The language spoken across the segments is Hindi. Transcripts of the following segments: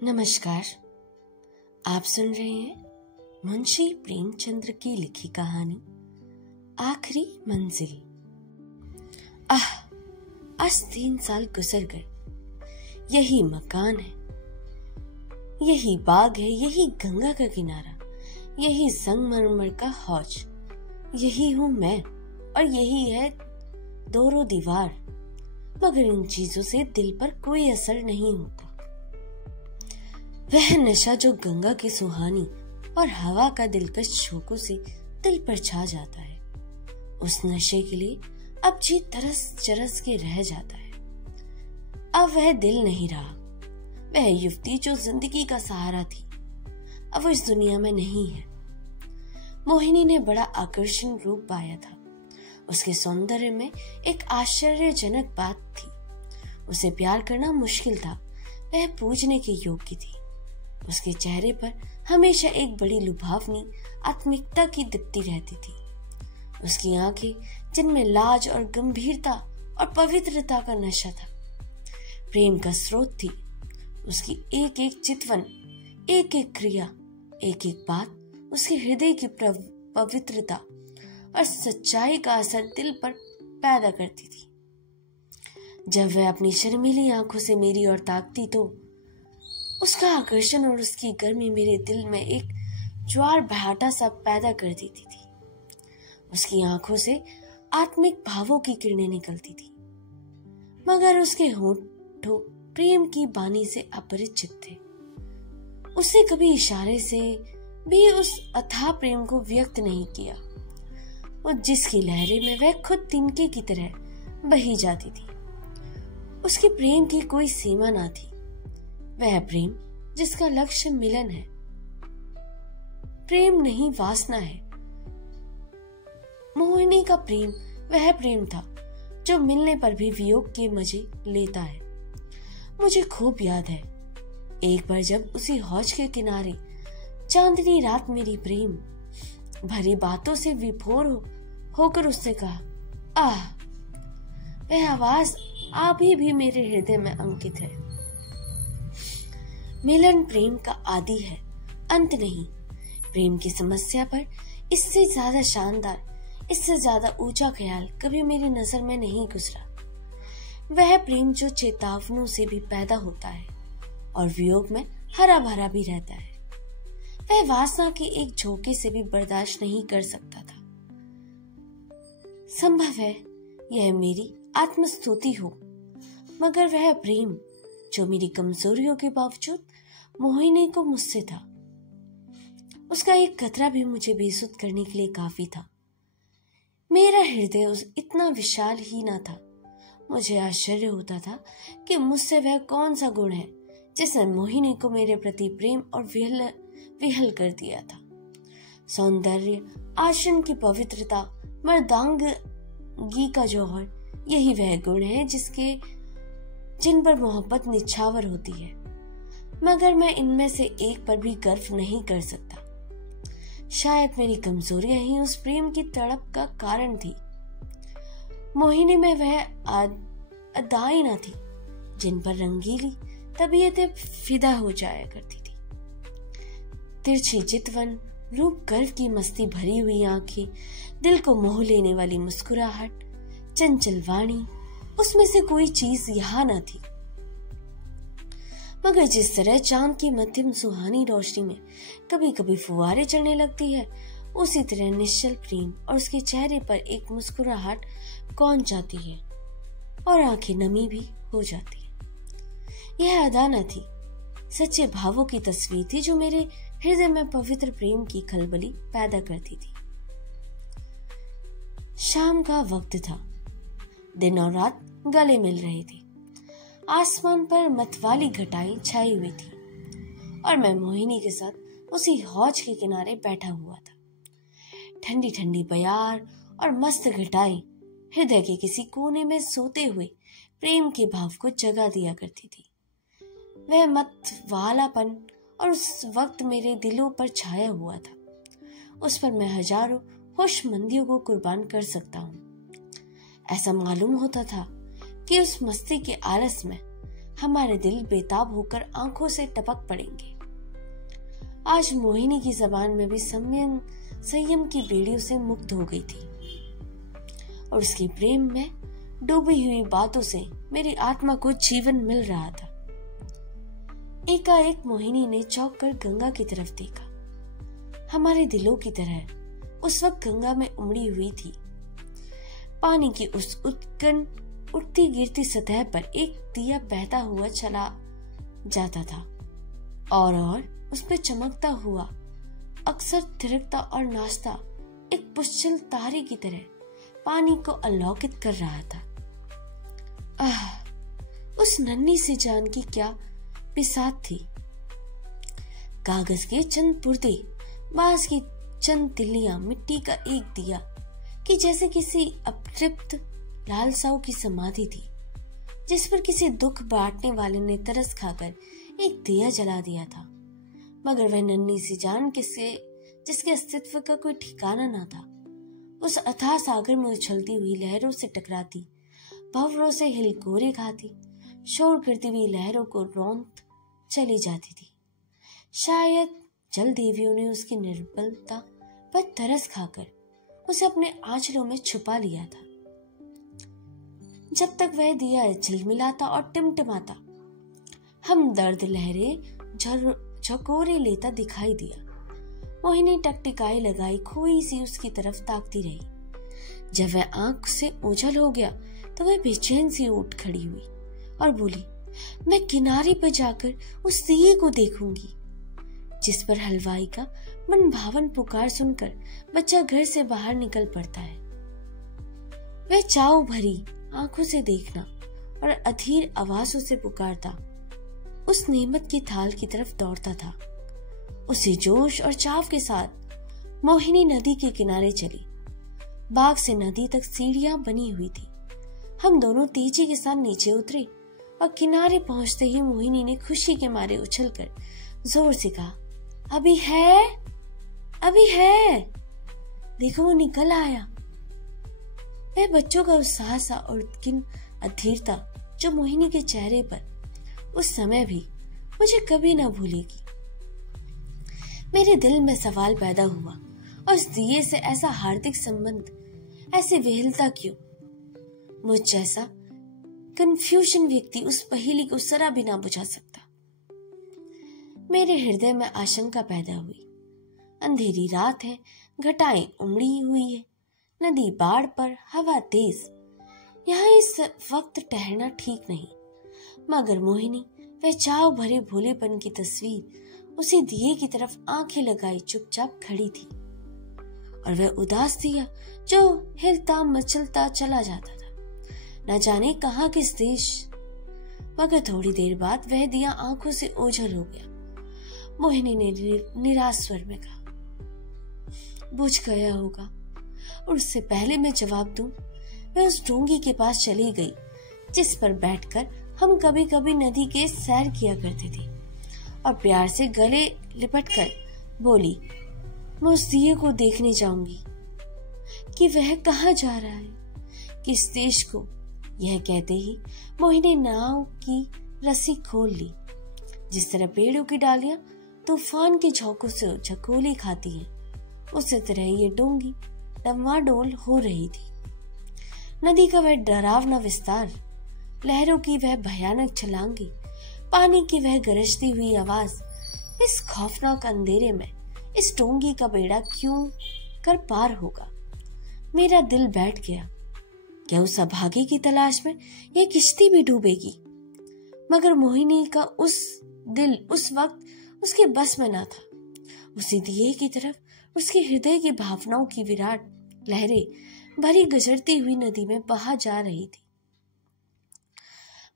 नमस्कार। आप सुन रहे हैं मुंशी प्रेमचंद्र की लिखी कहानी आखिरी मंजिल। आज 3 साल गुजर गए। यही मकान है, यही बाग है, यही गंगा का किनारा, यही संगमरमर का हौज, यही हूं मैं और यही है दोनों दीवार। मगर इन चीजों से दिल पर कोई असर नहीं होता। वह नशा जो गंगा की सुहानी और हवा का दिलकश झोंकों से दिल पर छा जाता है, उस नशे के लिए अब जी तरस तरस के रह जाता है। अब वह दिल नहीं रहा। वह युवती जो जिंदगी का सहारा थी, अब वो इस दुनिया में नहीं है। मोहिनी ने बड़ा आकर्षण रूप पाया था। उसके सौंदर्य में एक आश्चर्यजनक बात थी। उसे प्यार करना मुश्किल था। वह पूजने के योग्य थी। उसके चेहरे पर हमेशा एक बड़ी लुभावनी आत्मिकता की दीप्ति रहती थी। उसकी आंखें, जिनमें लाज और गंभीरता और पवित्रता का नशा था, प्रेम का स्रोत थी। उसकी एक एक चितवन, एक एक क्रिया, एक एक बात उसके हृदय की पवित्रता और सच्चाई का असर दिल पर पैदा करती थी। जब वह अपनी शर्मीली आंखों से मेरी ओर ताकती तो उसका आकर्षण और उसकी गर्मी मेरे दिल में एक ज्वार भाटा सा पैदा कर देती थी। उसकी आंखों से आत्मिक भावों की किरणें निकलती थी, मगर उसके होठों प्रेम की बानी से अपरिचित थे। उसने कभी इशारे से भी उस अथाह प्रेम को व्यक्त नहीं किया, वो जिसकी लहरें में वह खुद तिनके की तरह बही जाती थी। उसके प्रेम की कोई सीमा ना थी। वह प्रेम जिसका लक्ष्य मिलन है, प्रेम नहीं वासना है। मोहिनी का प्रेम वह प्रेम था जो मिलने पर भी वियोग के मजे लेता है। मुझे खूब याद है, एक बार जब उसी हौज के किनारे चांदनी रात मेरी प्रेम भरी बातों से विभोर होकर उससे कहा, आह! वह आवाज अभी भी मेरे हृदय में अंकित है। मिलन प्रेम का आदि है, अंत नहीं। प्रेम की समस्या पर इससे ज्यादा शानदार, इससे ज्यादा ऊंचा ख्याल कभी मेरी नजर में नहीं गुजरा। वह प्रेम जो चेतावनों से भी पैदा होता है और वियोग में हरा भरा भी रहता है। वह वासना के एक झोंके से भी बर्दाश्त नहीं कर सकता था। संभव है यह मेरी आत्मस्तुति हो, मगर वह प्रेम जो मेरी कमजोरियों के बावजूद मोहिनी को मुझसे था, उसका एक कतरा भी मुझे बेसुध करने के लिए काफी था। मेरा हृदय इतना विशाल ही ना था। मुझे आश्चर्य होता था कि मुझसे वह कौन सा गुण है जिसने मोहिनी को मेरे प्रति प्रेम और विहल कर दिया था। सौंदर्य, आसन की पवित्रता, मर्दांगी का जौहर, यही वह गुण है जिन पर मोहब्बत निछावर होती है। मगर मैं इनमें से एक पर भी गर्व नहीं कर सकता। शायद मेरी कमजोरियां ही उस प्रेम की तड़प का कारण थी। मोहिनी में वह अदाएं न थी जिन पर रंगीली तबीयतें फिदा हो जाया करती थी। तिरछी चितवन, रूप गर्व की मस्ती भरी हुई आंखें, दिल को मोह लेने वाली मुस्कुराहट, चंचल वाणी, उसमें से कोई चीज यहाँ न थी। मगर जिस तरह चांद की मध्यम सुहानी रोशनी में कभी कभी फुवारे चढ़ने लगती है, उसी तरह निश्चल प्रेम और उसके चेहरे पर एक मुस्कुराहट कौन चाहती है और आंखें नमी भी हो जाती है। यह अदा न थी, सच्चे भावों की तस्वीर थी जो मेरे हृदय में पवित्र प्रेम की खलबली पैदा करती थी। शाम का वक्त था। दिन और रात गले मिल रहे थे। आसमान पर मतवाली घटाएं छाई हुई थी और मैं मोहिनी के साथ उसी हौज के किनारे बैठा हुआ था। ठंडी ठंडी बयार और मस्त घटाएं हृदय के किसी कोने में सोते हुए प्रेम के भाव को जगा दिया करती थी। वह मतवालापन और उस वक्त मेरे दिलों पर छाया हुआ था। उस पर मैं हजारों खुशमंदियों को कुर्बान कर सकता हूँ। ऐसा मालूम होता था कि उस मस्ती के आलस में हमारे दिल बेताब होकर आंखों से टपक पड़ेंगे। आज मोहिनी की जबान में भी संयम की बेड़ियों से मुक्त हो गई थी और उसके प्रेम में डूबी हुई बातों से मेरी आत्मा को जीवन मिल रहा था। एकाएक मोहिनी ने चौंक कर गंगा की तरफ देखा। हमारे दिलों की तरह उस वक्त गंगा में उमड़ी हुई थी। पानी की उस उत्कन उठती गिरती सतह पर एक दिया बहता हुआ चला जाता था और उस पर चमकता हुआ अक्सर थिरकता और नाचता एक पुष्चल तारे की तरह पानी को अलौकित कर रहा था। उस नन्ही सी जान की क्या बिसात थी। कागज के चंद पुर्दे, बांस की चंद तिल्लियां, मिट्टी का एक दिया कि जैसे किसी अतृप्त लालसाओं की समाधि थी जिस पर किसी दुख बांटने वाले ने तरस खाकर एक दिया जला दिया था। मगर वह नन्ही सी जान जिसके अस्तित्व का कोई ठिकाना न था, उस अथाह सागर में उछलती हुई लहरों से टकराती, भंवरों से हिलकोरे खाती, शोर करती हुई लहरों को रौंद चली जाती थी। शायद जल देवियों ने उसकी निर्बलता पर तरस खाकर उसे अपने आंचलों में छुपा लिया था। जब तक वह दिया झिलमिलाता और टिमटिमाता, हम दर्द लहरें झकोरे लेता दिखाई दिया। मोहिनी टकटिकाई लगाई खोई सी उसकी तरफ ताकती रही। जब वह आंख से ओझल हो गया तो वह बेचैन सी उठ खड़ी हुई और बोली, मैं किनारे पर जाकर उस दिए को देखूंगी। जिस पर हलवाई का मन भावन पुकार सुनकर बच्चा घर से बाहर निकल पड़ता है। वह चाव भरी आंखों से देखना और अधीर आवाजों से पुकारता उस नेमत की थाल की तरफ दौड़ता था। उसी जोश और चाव के साथ मोहिनी नदी के किनारे चली। बाग से नदी तक सीढ़ियां बनी हुई थी। हम दोनों तेजी के साथ नीचे उतरे और किनारे पहुंचते ही मोहिनी ने खुशी के मारे उछलकर जोर से कहा, अभी है, अभी है, देखो वो निकल आया। वह बच्चों का उत्साह सा और अधीरता जो मोहिनी के चेहरे पर उस समय भी मुझे कभी ना भूलेगी। मेरे दिल में सवाल पैदा हुआ, और उस दिए से ऐसा हार्दिक संबंध, ऐसी विहिलता क्यों? मुझ जैसा कंफ्यूजन व्यक्ति उस पहेली को जरा भी ना बुझा सकता। मेरे हृदय में आशंका पैदा हुई। अंधेरी रात है, घटाएं उमड़ी हुई है, नदी बाढ़ पर, हवा तेज। यहाँ इस वक्त ठहरना ठीक नहीं। मगर मोहिनी वह चाव भरे भोलेपन की तस्वीर उसी दिए की तरफ आंखें लगाई चुपचाप खड़ी थी, और वह उदास दिया जो हिलता मचलता चला जाता था, न जाने कहाँ किस देश। मगर थोड़ी देर बाद वह दिया आंखों से ओझल हो गया। मोहिनी ने निराश स्वर में कहा, बुझ गया होगा। और उससे पहले मैं जवाब दूं, मैं उस डोंगी के पास चली गई जिस पर बैठकर हम कभी कभी नदी के सैर किया करते थे, और प्यार से गले लिपटकर बोली, मैं उस दिए को देखने जाऊंगी कि वह कहाँ जा रहा है, किस देश को। यह कहते ही मोहिनी नाव की रस्सी खोल ली। जिस तरह पेड़ों की डालियां तूफान के झोंकों से झकोले खाती हैं, उसी तरह ये डोंगी डमाडोल हो रही थी। नदी का वह डरावना विस्तार, लहरों की वह भयानक छलांगे, पानी की वह गरजती हुई आवाज, इस खौफनाक अंधेरे में इस डोंगी का बेड़ा क्यों कर पार होगा। मेरा दिल बैठ गया। क्या उस अभागे की तलाश में यह किश्ती भी डूबेगी? मगर मोहिनी का उस दिल उस वक्त उसके बस में ना था। उसी दिए की तरफ उसके हृदय की भावनाओं की विराट लहरें भरी गुजरती हुई नदी में बहा जा रही थी।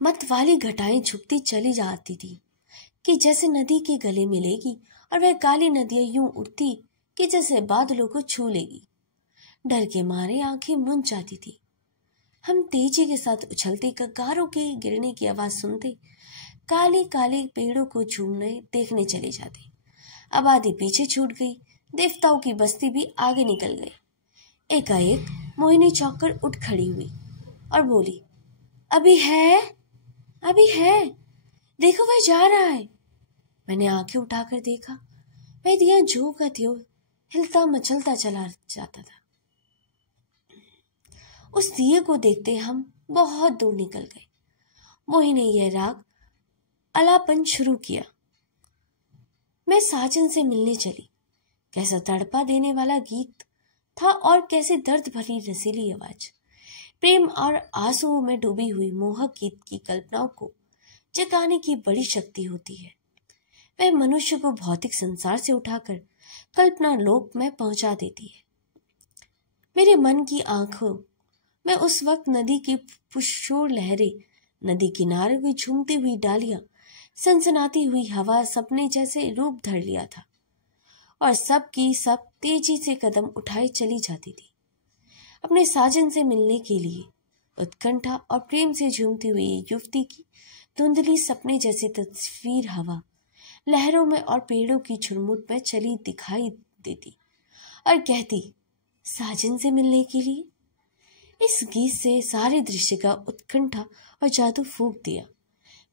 मत वाली घटाएं झुकती चली जाती थी कि जैसे नदी के गले मिलेगी, और वह काली नदियां यूं उठती कि जैसे बादलों को छू लेगी। डर के मारे आंखें मूंद जाती थी। हम तेजी के साथ उछलते, कगारों के गिरने की आवाज सुनते, काले काले पेड़ों को झूमने देखने चले जाते। आबादी पीछे छूट गई, देवताओं की बस्ती भी आगे निकल गई। एकाएक मोहिनी चौंक कर उठ खड़ी हुई और बोली, अभी है, अभी है, देखो वह जा रहा है। मैंने आंखें उठाकर देखा। वह दिया जो का त्यों हिलता मचलता चला जाता था। उस दिए को देखते हम बहुत दूर निकल गए। मोही ने यह राग अलापन शुरू किया। मैं साजन से मिलने चली। कैसा तड़पा देने वाला गीत था और कैसे दर्द भरी रसीली आवाज। प्रेम और आंसुओं में डूबी हुई मोहक गीत की कल्पनाओं को जगाने की बड़ी शक्ति होती है। वह मनुष्य को भौतिक संसार से उठाकर कल्पना लोक में पहुंचा देती है। मेरे मन की आंखों में उस वक्त नदी की पुष्पोर लहरें, नदी किनारे की झूमती हुई डालियां, सनसनाती हुई हवा सपने जैसे रूप धर लिया था और सब की सब तेजी से कदम उठाए चली जाती थी अपने साजन से मिलने के लिए। उत्कंठा और प्रेम से झूमती हुई युवती की धुंधली सपने जैसी तस्वीर हवा, लहरों में और पेड़ों की झुरमुट में चली दिखाई देती और कहती, साजन से मिलने के लिए। इस गीत से सारे दृश्य का उत्कंठा और जादू फूंक दिया।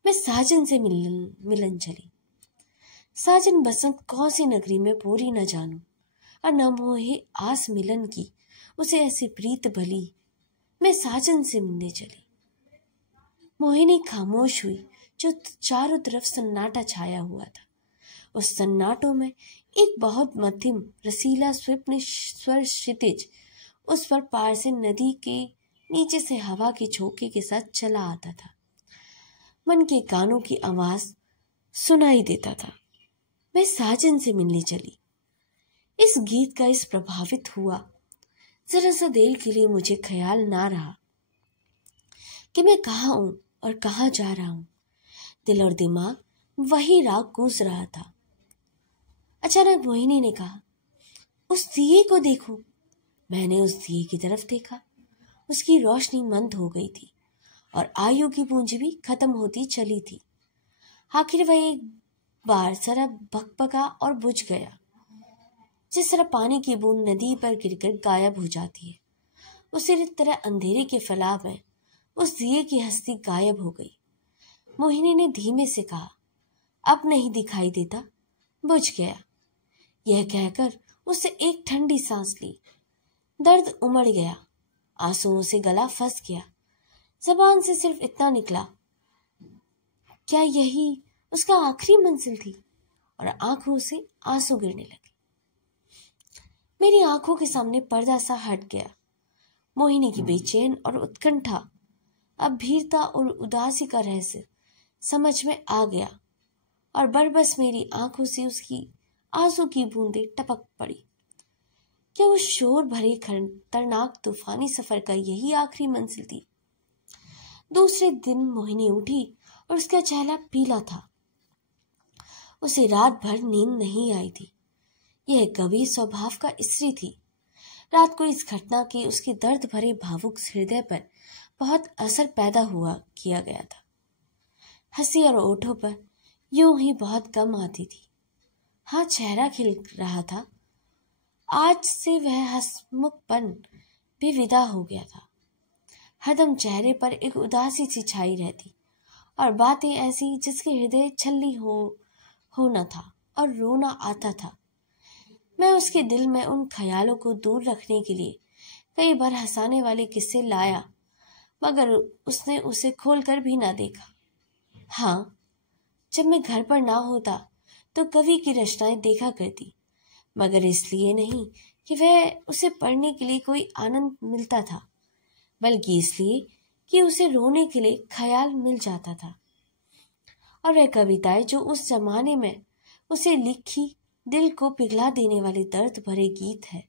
मैं साजन से मिलन चली। साजन बसंत कौन सी नगरी में पूरी न जानूं और न मोहे आस मिलन की उसे ऐसी प्रीत भली। मैं साजन से मिलने चली। मोहिनी खामोश हुई। जो चारों तरफ सन्नाटा छाया हुआ था, उस सन्नाटों में एक बहुत मध्यम रसीला स्वप्न स्वर क्षितिज उस पर पार से नदी के नीचे से हवा के झोंके के साथ चला आता था। मन के कानों की आवाज सुनाई देता था। मैं साजन से मिलने चली। इस गीत का इस प्रभावित हुआ। जरा सा देर के लिए मुझे ख्याल ना रहा कि मैं कहाँ हूं और कहाँ जा रहा हूं। दिल और दिमाग वही राग गूंज रहा था। अचानक मोहिनी ने कहा, उस दिए को देखो। मैंने उस दिए की तरफ देखा। उसकी रोशनी मंद हो गई थी और आयु की पूंजी भी खत्म होती चली थी। आखिर वह एक बार जरा भकभका और बुझ गया। जिस तरह पानी की बूंद नदी पर गिरकर गायब हो जाती है, उसी तरह अंधेरे के फैलाव में उस दिए की हस्ती गायब हो गई। मोहिनी ने धीमे से कहा, अब नहीं दिखाई देता, बुझ गया। यह कहकर उससे एक ठंडी सांस ली। दर्द उमड़ गया। आंसुओं से गला फंस गया। जबान से सिर्फ इतना निकला, क्या यही उसका आखिरी मंजिल थी? और आंखों से आंसू गिरने लगे। मेरी आंखों के सामने पर्दा सा हट गया। मोहिनी की बेचैन और उत्कंठा, अब भीरता और उदासी का रहस्य समझ में आ गया और बरबस मेरी आंखों से उसकी आंसू की बूंदें टपक पड़ी। क्या उस शोर भरे खतरनाक तूफानी सफर का यही आखिरी मंजिल थी? दूसरे दिन मोहिनी उठी और उसका चेहरा पीला था। उसे रात भर नींद नहीं आई थी। यह कवि स्वभाव का स्त्री थी। रात को इस घटना के उसके दर्द भरे भावुक हृदय पर बहुत असर पैदा हुआ किया गया था। हंसी और ओठों पर यूं ही बहुत कम आती थी। हाँ, चेहरा खिल रहा था। आज से वह हंसमुखपन भी विदा हो गया था। हरदम चेहरे पर एक उदासी सी छाई रहती और बातें ऐसी जिसके हृदय छल्ली होना था और रोना आता था। मैं उसके दिल में उन ख्यालों को दूर रखने के लिए कई बार हंसाने वाले किस्से लाया, मगर उसने उसे खोलकर भी ना देखा। हाँ, जब मैं घर पर ना होता तो कवि की रचनाएं देखा करती, मगर इसलिए नहीं कि वह उसे पढ़ने के लिए कोई आनंद मिलता था, बल्कि इसलिए कि उसे रोने के लिए ख्याल मिल जाता था। और वह कविताएं जो उस जमाने में उसे लिखी, दिल को पिघला देने वाले दर्द भरे गीत है।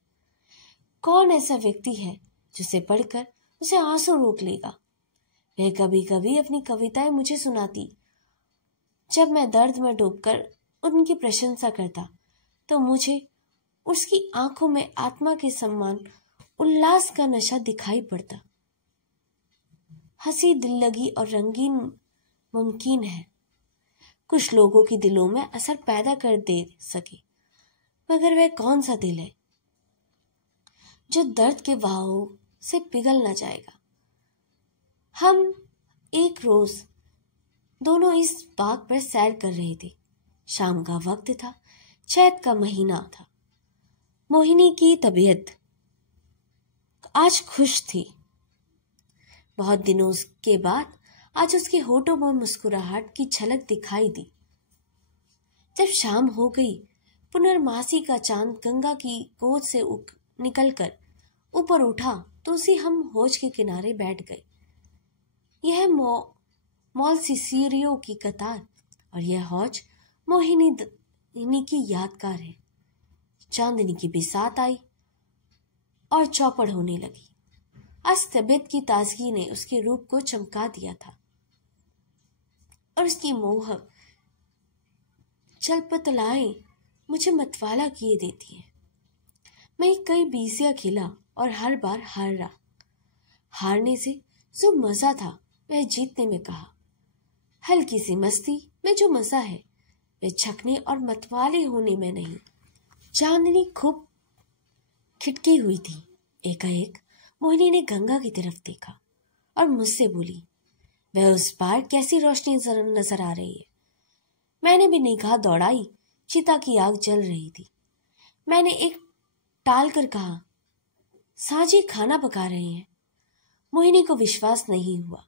कौन ऐसा व्यक्ति है जिसे पढ़कर उसे आंसू रोक लेगा? वह कभी कभी अपनी कविताएं मुझे सुनाती। जब मैं दर्द में डूबकर उनकी प्रशंसा करता तो मुझे उसकी आंखों में आत्मा के समान उल्लास का नशा दिखाई पड़ता। हंसी दिल लगी और रंगीन मुमकिन है, कुछ लोगों के दिलों में असर पैदा कर दे सके, मगर वह कौन सा दिल है जो दर्द के बहाव से पिघल न जाएगा? हम एक रोज दोनों इस बाग पर सैर कर रहे थे। शाम का वक्त था, चैत का महीना था। मोहिनी की तबीयत आज खुश थी। बहुत दिनों के बाद आज उसके होठों पर मुस्कुराहट की झलक दिखाई दी। जब शाम हो गई, पुनर्मासी का चांद गंगा की गोद से निकलकर ऊपर उठा तो उसी हम हौज के किनारे बैठ गए। यह मॉल सिसिरियो की कतार और यह हौज मोहिनी की यादगार है। चांदनी की बिसात आई और चौपड़ होने लगी। आज तबीयत की ताजगी ने उसके रूप को चमका दिया था और उसकी मोहक चलपतलाएं मुझे मतवाला किए देती हैं। मैं कई बीसियां खेला और हर बार हारा। हारने से जो मजा था वह जीतने में कहा। हल्की सी मस्ती में जो मजा है वह छकने और मतवाले होने में नहीं। चांदनी खूब खिटकी हुई थी। एकाएक मोहिनी ने गंगा की तरफ देखा और मुझसे बोली, वह उस पार कैसी रोशनी नजर आ रही है। मैंने भी निगाह दौड़ाई। चिता की आग जल रही थी। मैंने एक टाल कर कहा, साजी खाना पका रहे हैं। मोहिनी को विश्वास नहीं हुआ।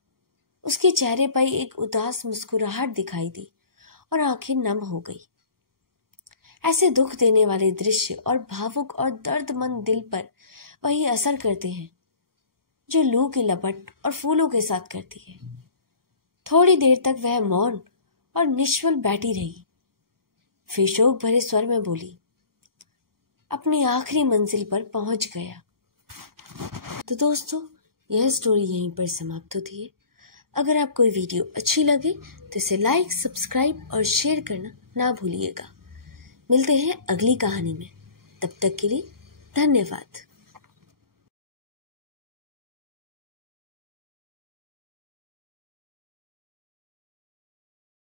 उसके चेहरे पर एक उदास मुस्कुराहट दिखाई दी और आंखें नम हो गई। ऐसे दुख देने वाले दृश्य और भावुक और दर्दमंद दिल पर वही असर करते हैं जो लू की लपट और फूलों के साथ करती है। थोड़ी देर तक वह मौन और निश्चल बैठी रही, फिर शोक भरे स्वर में बोली, अपनी आखिरी मंजिल पर पहुंच गया। तो दोस्तों, यह स्टोरी यहीं पर समाप्त होती है। अगर आपको ये वीडियो अच्छी लगे तो इसे लाइक, सब्सक्राइब और शेयर करना ना भूलिएगा। मिलते हैं अगली कहानी में। तब तक के लिए धन्यवाद।